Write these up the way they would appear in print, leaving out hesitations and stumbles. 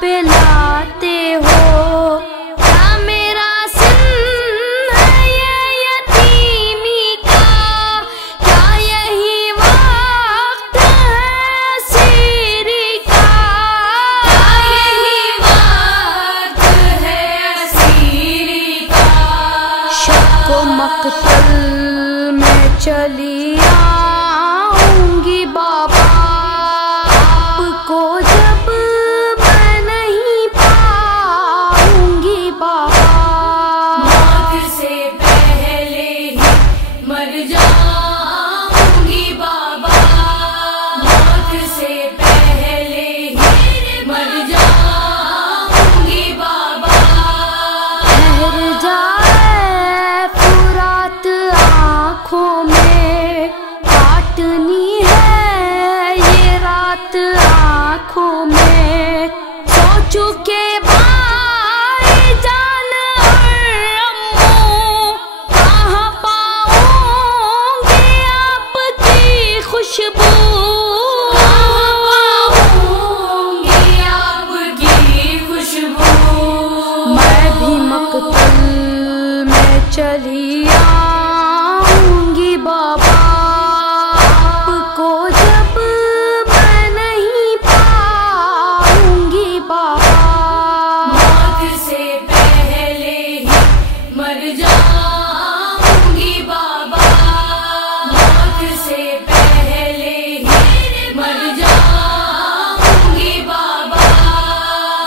پہ لاتے ہو، کیا میرا سن ہے یہ یتیمی کا، کیا یہی وقت ہے اسیری کا، کیا یہی وقت ہے اسیری کا، شک و مقتل میں چلی آؤں گی بابا، آپ کو جب میں نہیں پاؤں گی بابا، موت سے پہلے ہی مر جاؤں گی بابا، موت سے پہلے ہی مر جاؤں گی بابا، ٹھہر جائے فرات آنکھوں میں، کاٹنی ہے یہ رات آنکھوں میں، سو چکے بھائی جان اور امّوں، کہاں پاؤں گی آپ کی خوشبو، کہاں پاؤں گی آپ کی خوشبو، میں بھی مقتل میں چلی آؤں گی بابا، آپ کو جب میں نہیں پاؤں گی بابا، موت سے پہلے ہی مر جاؤں گی بابا، موت سے پہلے ہی مر جاؤں گی بابا،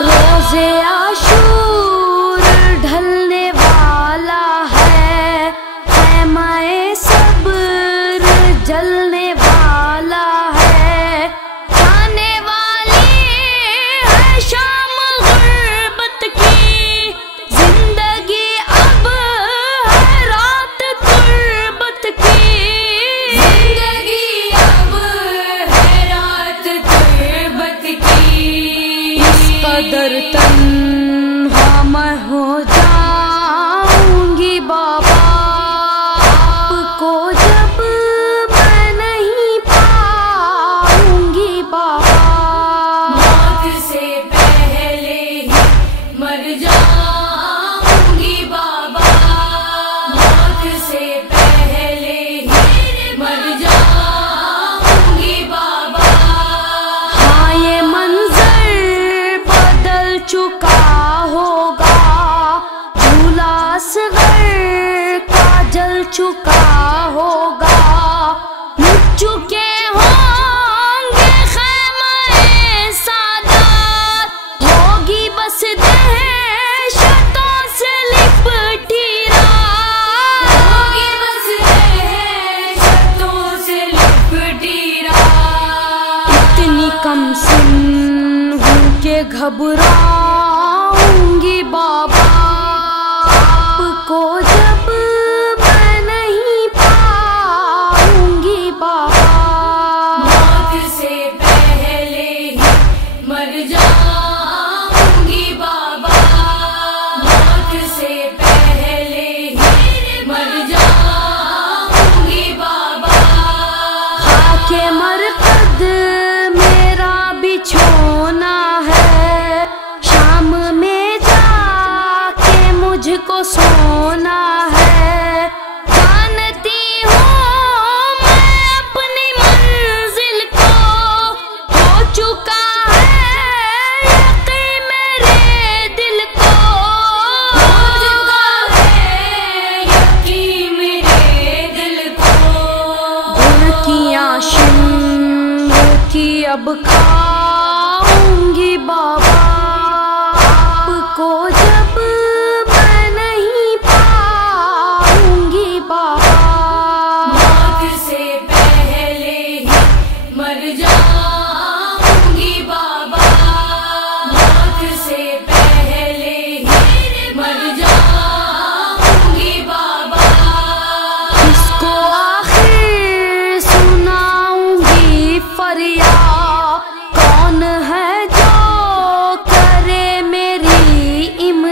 روزے عاشور ڈھلنے والا ہے، خیمہ صبر جلنے والا ہے، آنے والی ہے شام غربت کی، زندگی اب ہے رات تربت کی، زندگی اب ہے رات تربت کی، اس قدر تنہا میں ہو جاؤں گی بابا، آپ کو جب میں نہیں پاؤں گی بابا، موت سے پہلے ہی مر جاؤں گی بابا، موت سے پہلے ہی مر جاؤں گی بابا، ہاں یہ منظر بدل چکا ہوگا، جھولا اصغر کا جل چکا ہوگا، مٹ چکے ہوں گے خیمہ سادات، ہوگی بس دہشتوں سے لپٹی رات، ہوگی بس دہشتوں سے لپٹی رات، اتنی کم سن ہوں کہ گھبراؤں گی بابا، آپ کو جب میں نہیں پاؤں گی بابا، موت سے پہلے ہی مر جاؤں گی بابا، موت سے پہلے ہی مر جاؤں گی بابا، خاک مرقد میرا بچھونا ہے، شام میں جا کے مجھ کو سونا ہے، جانتی ہوں میں اپنی منزل کو، ہو چکا ہے یقین میرے دل کو، ہو چکا ہے یقین میرے دل کو، گھڑکیاں شمر کی اب کھاؤں گی بابا، آپ کو جب میں نہیں پاؤں گی بابا، موت سے پہلے ہی مر جاؤں گی بابا، موت سے پہلے ہی مر جاؤں گی بابا، اس کو آخر سناؤں گی فریاد، کون ہے جو کرے میری امداد،